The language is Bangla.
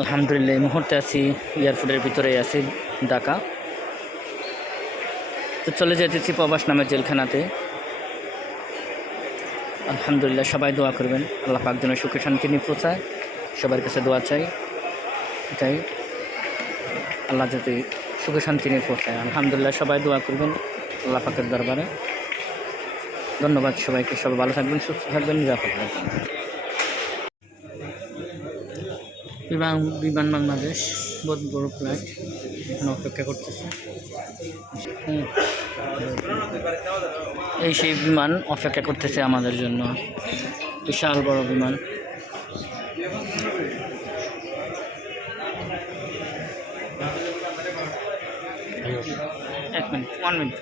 আলহামদুলিল্লাহ এই মুহূর্তে আছি এয়ারপোর্টের ভিতরেই আছি ঢাকা। তো চলে যেতেছি প্রবাস নামের জেলখানাতে। আলহামদুলিল্লাহ সবাই দোয়া করবেন, আল্লাহ পাক যেন সুখে শান্তি নিয়ে পৌঁছায়। সবার কাছে দোয়া চাই, এটাই আল্লাহ যাতে সুখে শান্তি নিয়ে পৌঁছায়। আলহামদুলিল্লাহ সবাই দোয়া করবেন আল্লাহ পাকের দরবারে। ধন্যবাদ সবাইকে, সবাই ভালো থাকবেন, সুস্থ থাকবেন, নিরাপদ থাকবেন। বিমান বাংলাদেশ বহুত বড় ফ্লাইট এখানে অপেক্ষা করতেছে। এই সেই বিমান অপেক্ষা করতেছে আমাদের জন্য, বিশাল বড় বিমান। এক মিনিট, 1 মিনিট।